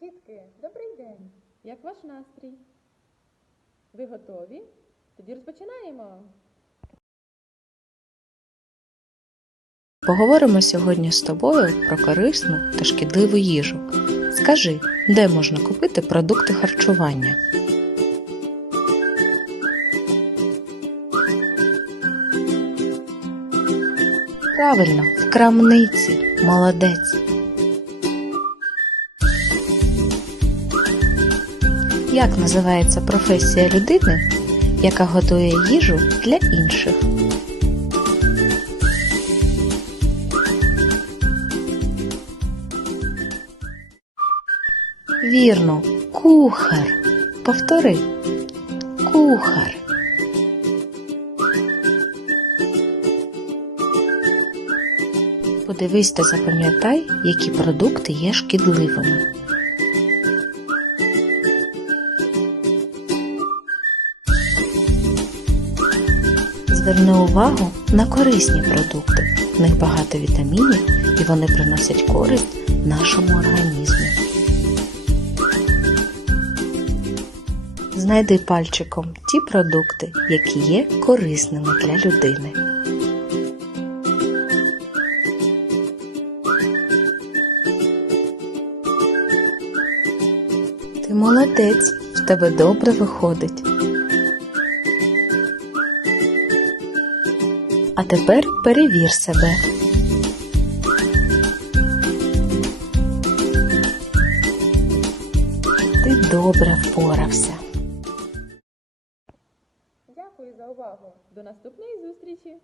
Дітки, добрий день! Як ваш настрій? Ви готові? Тоді розпочинаємо. Поговоримо сьогодні з тобою про корисну та шкідливу їжу. Скажи, де можна купити продукти харчування? Правильно, в крамниці. Молодець. Як називається професія людини, яка готує їжу для інших? Вірно, кухар. Повтори. Кухар. Подивись та запам'ятай, які продукти є шкідливими. Зверни увагу на корисні продукти. В них багато вітамінів і вони приносять користь нашому організму. Знайди пальчиком ті продукти, які є корисними для людини. Ти молодець, в тебе добре виходить. А тепер перевір себе. Ти добре впорався. Дякую за увагу. До наступної зустрічі.